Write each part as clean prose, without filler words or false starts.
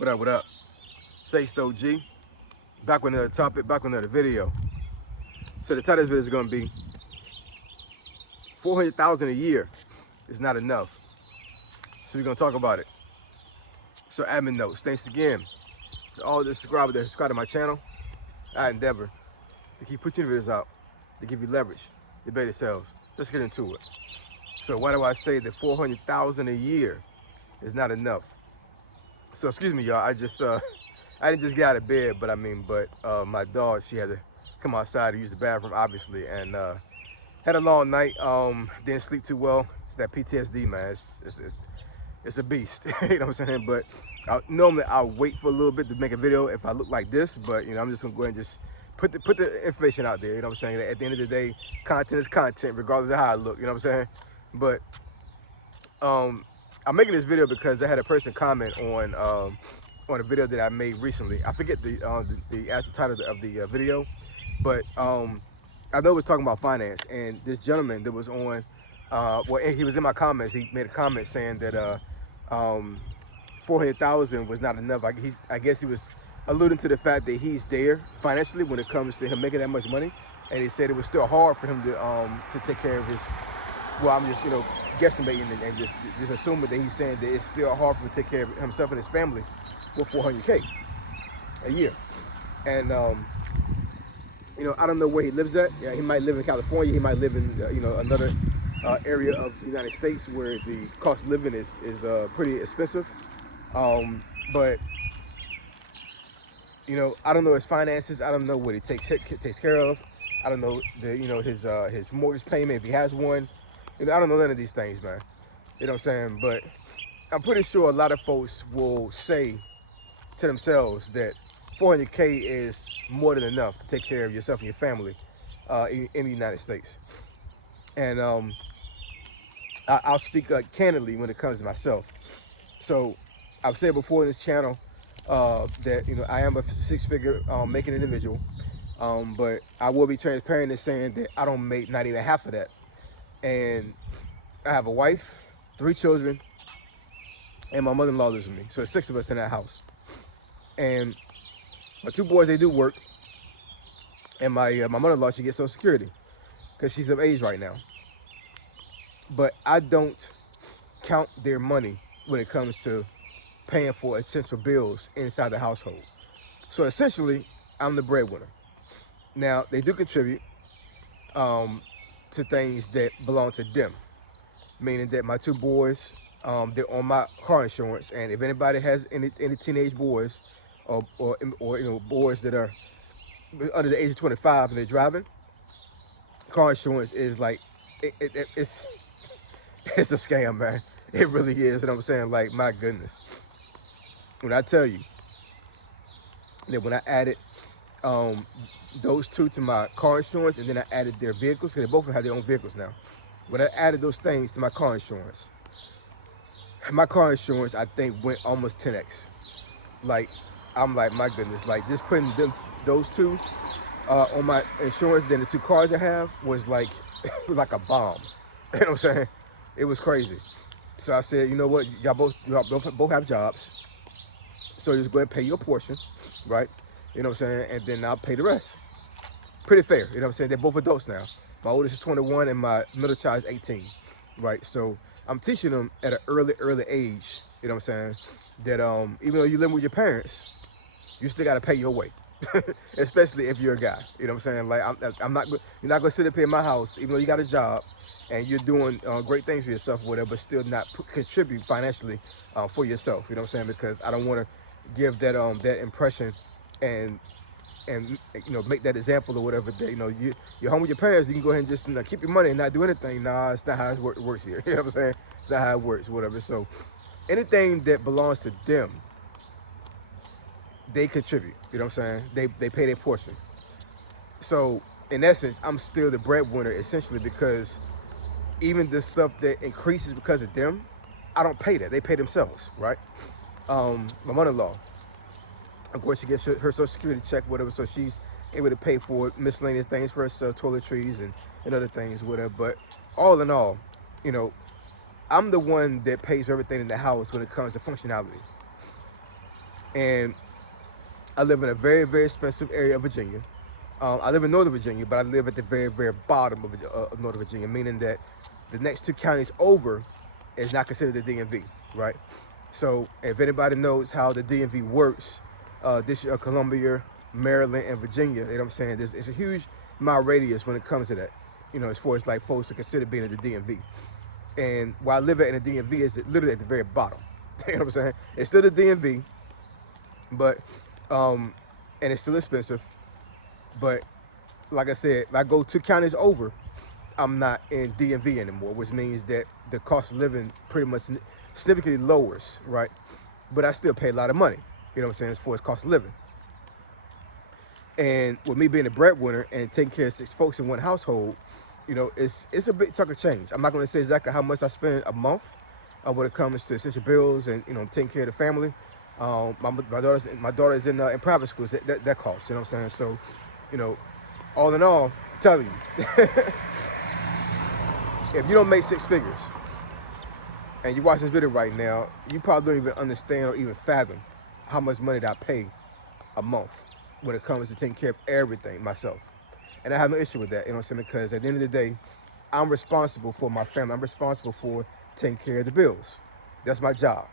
What up, what up? Say Stow G. Back with another topic, back with another video. So the title of this video is gonna be 400,000 a year is not enough. So we're gonna talk about it. So admin notes, thanks again to all the subscribers that subscribe to my channel. I endeavor to keep putting videos out to give you leverage, to better sales. Let's get into it. So why do I say that 400,000 a year is not enough? So excuse me, y'all. I didn't just get out of bed, but my dog, she had to come outside to use the bathroom, obviously, and had a long night. Didn't sleep too well. It's that PTSD, man. It's a beast. You know what I'm saying? But normally I'll wait for a little bit to make a video if I look like this, but I'm just gonna go ahead and just put the information out there. You know what I'm saying? At the end of the day, content is content, regardless of how I look. You know what I'm saying? But I'm making this video because I had a person comment on a video that I made recently. I forget the actual title of the video, but I know it was talking about finance, and this gentleman that was on, he was in my comments. He made a comment saying that 400,000 was not enough. I guess he was alluding to the fact that he's there financially when it comes to him making that much money, and he said it was still hard for him to take care of his. Well, I'm just guesstimating and just assuming that he's saying that it's still hard for him to take care of himself and his family with 400K a year. And I don't know where he lives at. Yeah, he might live in California. He might live in another area of the United States where the cost of living is pretty expensive. But I don't know his finances. I don't know what he takes care of. I don't know his mortgage payment if he has one. I don't know none of these things, man. You know what I'm saying? But I'm pretty sure a lot of folks will say to themselves that 400K is more than enough to take care of yourself and your family in the United States. And I'll speak candidly when it comes to myself. So I've said before in this channel that I am a six-figure making individual, but I will be transparent in saying that I don't make not even half of that. And I have a wife, 3 children, and my mother-in-law lives with me. So there's 6 of us in that house. And my 2 boys, they do work. And my mother-in-law, she gets Social Security because she's of age right now. But I don't count their money when it comes to paying for essential bills inside the household. So essentially, I'm the breadwinner. Now, they do contribute to things that belong to them, meaning that my 2 boys, they're on my car insurance, and if anybody has any teenage boys or boys that are under the age of 25 and they're driving, car insurance is like it's a scam, man. It really is. You know what I'm saying? Like, my goodness, when I tell you that when I added those 2 to my car insurance, and then I added their vehicles, because they both have their own vehicles now. When I added those things to my car insurance, I think went almost 10x. Like, I'm like, my goodness, like just putting those 2 on my insurance, then the 2 cars I have was like like a bomb. You know what I'm saying? It was crazy. So I said, you know what, y'all both have jobs, so just go ahead and pay your portion, right? You know what I'm saying? And then I'll pay the rest. Pretty fair, you know what I'm saying? They're both adults now. My oldest is 21 and my middle child is 18, right? So I'm teaching them at an early age, you know what I'm saying, that even though you live with your parents, you still got to pay your way, especially if you're a guy, you know what I'm saying? Like, you're not going to sit up here in my house, even though you got a job and you're doing great things for yourself, whatever, but still not contribute financially for yourself, you know what I'm saying? Because I don't want to give that that impression and make that example or whatever that you're home with your parents, you can go ahead and just keep your money and not do anything. Nah, it's not how it works here. You know what I'm saying? It's not how it works, whatever. So anything that belongs to them, they contribute. You know what I'm saying? They pay their portion. So in essence, I'm still the breadwinner essentially, because even the stuff that increases because of them, I don't pay that. They pay themselves, right? My mother-in-law, of course, she gets her Social Security check, whatever, so she's able to pay for miscellaneous things for herself, toiletries and other things, whatever. But all in all, I'm the one that pays for everything in the house when it comes to functionality. And I live in a very, very expensive area of Virginia. I live in Northern Virginia, but I live at the very, very bottom of Northern Virginia, meaning that the next two counties over is not considered the DMV, right? So if anybody knows how the DMV works, District of Columbia, Maryland, and Virginia, you know what I'm saying? It's a huge mile radius when it comes to that, as far as like folks to consider being in the DMV. And where I live at in the DMV is literally at the very bottom. You know what I'm saying? It's still the DMV, but and it's still expensive. But like I said, if I go two counties over, I'm not in DMV anymore, which means that the cost of living pretty much significantly lowers, right? But I still pay a lot of money, you know what I'm saying, as far as cost of living. And with me being a breadwinner and taking care of 6 folks in one household, it's a big chunk of change. I'm not going to say exactly how much I spend a month when it comes to essential bills and taking care of the family. My daughter's in private schools. That costs, you know what I'm saying. So, all in all, I'm telling you, if you don't make 6 figures and you watch this video right now, you probably don't even understand or even fathom how much money that I pay a month when it comes to taking care of everything myself. And I have no issue with that, you know what I'm saying? Because at the end of the day, I'm responsible for my family. I'm responsible for taking care of the bills. That's my job.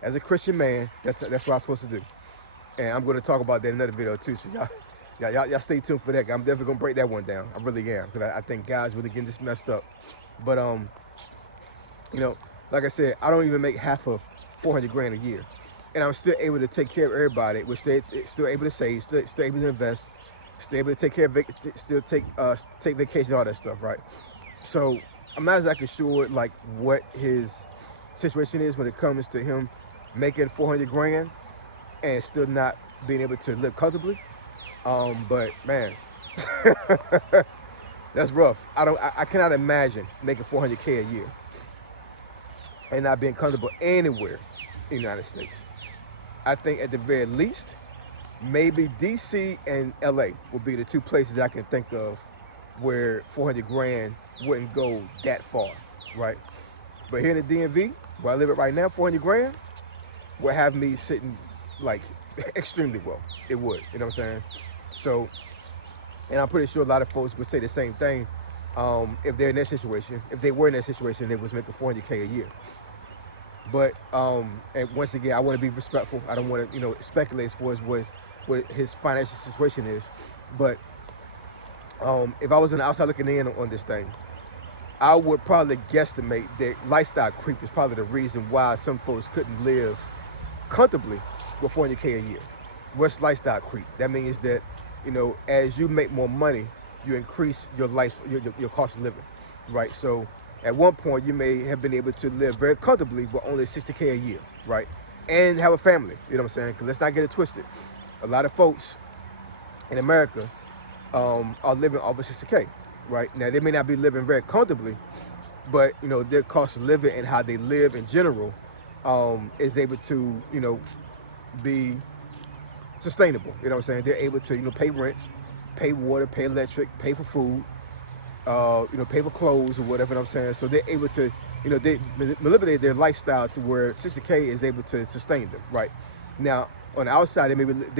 As a Christian man, that's what I'm supposed to do. And I'm going to talk about that in another video too. So y'all stay tuned for that. I'm definitely going to break that one down. I really am. Because I think God's really getting this messed up. But, like I said, I don't even make half of 400 grand a year. And I'm still able to take care of everybody, which they're still able to save, still able to invest, still able to take care of, still take vacation, all that stuff, right? So I'm not exactly sure like what his situation is when it comes to him making 400 grand and still not being able to live comfortably. But man, that's rough. I cannot imagine making 400K a year and not being comfortable anywhere in the United States. I think at the very least, maybe DC and LA would be the 2 places that I can think of where 400 grand wouldn't go that far, right? But here in the DMV, where I live at right now, 400 grand would have me sitting like extremely well. It would, you know what I'm saying? So, and I'm pretty sure a lot of folks would say the same thing if they're in that situation. If they were in that situation, they was making 400K a year. But and once again, I want to be respectful. I don't want to, speculate as far as what his financial situation is. But if I was on the outside looking in on this thing, I would probably guesstimate that lifestyle creep is probably the reason why some folks couldn't live comfortably with 400K a year. What's lifestyle creep? That means that, as you make more money, you increase your your cost of living, right? So at one point, you may have been able to live very comfortably with only 60K a year, right? And have a family, you know what I'm saying? Because let's not get it twisted. A lot of folks in America are living over 60K, right? Now, they may not be living very comfortably, but, their cost of living and how they live in general is able to, be sustainable, you know what I'm saying? They're able to, pay rent, pay water, pay electric, pay for food, pay for clothes or whatever, you know what I'm saying? So they're able to, they manipulate their lifestyle to where 60K is able to sustain them, right? Now, on the outside, they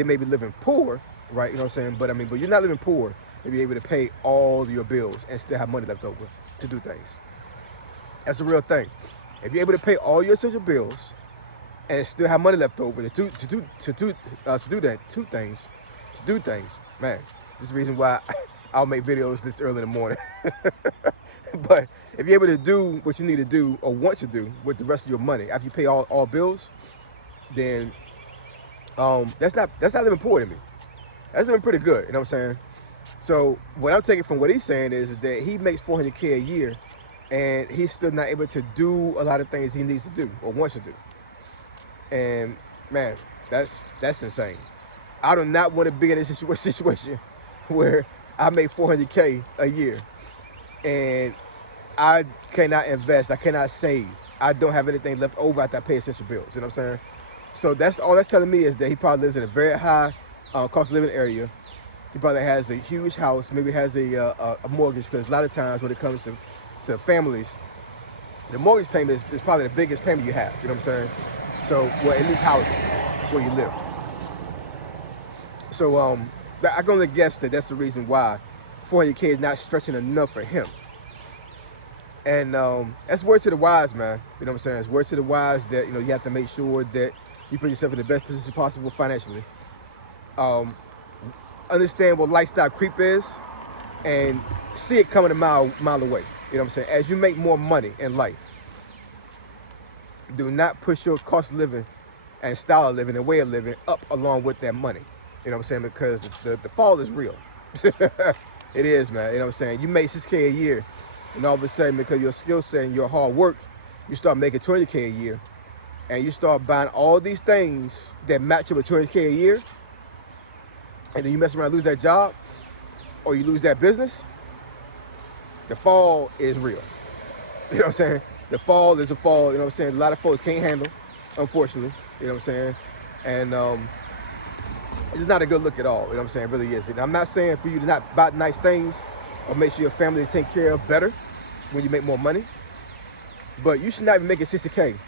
may be living poor, right? You know what I'm saying? But you're not living poor if you're able to pay all your bills and still have money left over to do things. That's a real thing. If you're able to pay all your essential bills and still have money left over to do things, man, this is the reason why I'll make videos this early in the morning. But if you're able to do what you need to do or want to do with the rest of your money after you pay all bills, then that's not living poor to me. That's living pretty good, you know what I'm saying? So what I'm taking from what he's saying is that he makes 400K a year and he's still not able to do a lot of things he needs to do or wants to do. And man, that's insane. I do not want to be in a situation where I make 400K a year and I cannot invest, I cannot save. I don't have anything left over after I pay essential bills, you know what I'm saying? So that's all that's telling me is that he probably lives in a very high cost of living area. He probably has a huge house, maybe has a mortgage, because a lot of times when it comes to families, the mortgage payment is probably the biggest payment you have, you know what I'm saying? So, well, at least housing, where you live. So I can only guess that that's the reason why 400K is not stretching enough for him. And that's word to the wise, man. You know what I'm saying? It's word to the wise that, you know, you have to make sure that you put yourself in the best position possible financially. Understand what lifestyle creep is and see it coming a mile away. You know what I'm saying? As you make more money in life, do not push your cost of living and style of living and way of living up along with that money. You know what I'm saying? Because the fall is real. It is, man. You know what I'm saying? You make 6K a year, and all of a sudden, because your skill set and your hard work, you start making 20K a year, and you start buying all these things that match up with 20K a year, and then you mess around and lose that job, or you lose that business. The fall is real. You know what I'm saying? The fall is a fall. You know what I'm saying? A lot of folks can't handle, unfortunately. You know what I'm saying? And it's not a good look at all. You know what I'm saying? It really is. And I'm not saying for you to not buy nice things or make sure your family is taken care of better when you make more money. But you should not be making 60K.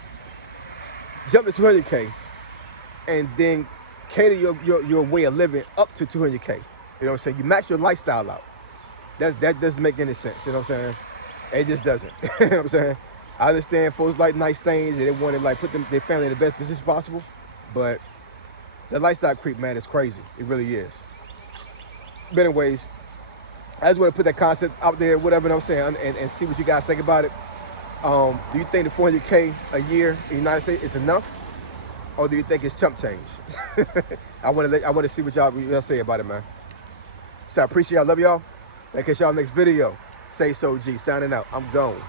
Jump to 200K and then cater your way of living up to 200K. You know what I'm saying? You max your lifestyle out. That doesn't make any sense. You know what I'm saying? It just doesn't. You know what I'm saying? I understand folks like nice things and they want to like put their family in the best position possible, but the lifestyle creep, man, is crazy. It really is. But anyways, I just want to put that concept out there, whatever, you know what I'm saying, and see what you guys think about it. Do you think the 400K a year in the United States is enough, or do you think it's chump change? I want to see what y'all say about it, man. So I appreciate y'all. Love y'all. And catch y'all next video. Say so, G. Signing out. I'm gone.